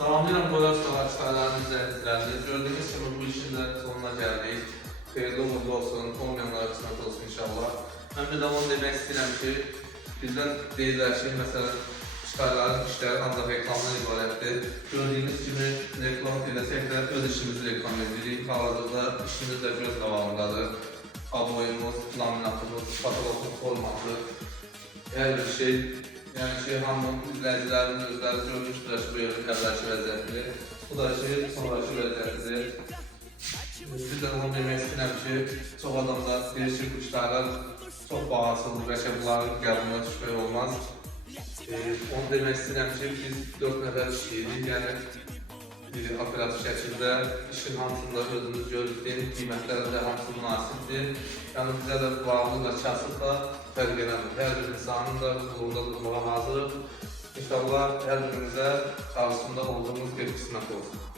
Tamamıyla boyaz savaşlarının izleyicilerinde gördüğünüz gibi bu işin de sonuna geldik. Hayırlı uğurlu olsun, olmayanlara kısmet olsun inşallah. Ben bir de onu demek istedim ki bizden değiller şey mesela çıkarların işleri ancak reklamdan ibarettir. Gördüğünüz gibi reklam edesek de öz işimizi reklam edirik. Hal-hazırda işimiz de göz davamındadır. Aboyumuz, laminatımız, patologumuz olmalı. Her bir şey, yani hamının izleyicilerinin özləri görmüşdür bu yönü əvvəlki vəziyyətini. Bu da sonraki vəziyyətidir. Bir də onu demək istəyirəm ki, çox adamlar deyir ki, bu işlərə çox bağımsızdır, bəlkə bunların qəbuluna düşmək olmaz. Onu demək istəyirəm ki, biz 4 nəfər işləyirik, yəni operativ şəkildə işin hamısında özümüz görürük, qiymətləri də hamısı münasibdir. Yəni bizə də bağlılıqla kasıb da fərq eləmir. Hər bir insanın da uğurda durmağa hazırıq. İnşallah hər birimizə qarşısında olduğumuz bir qismət olsun.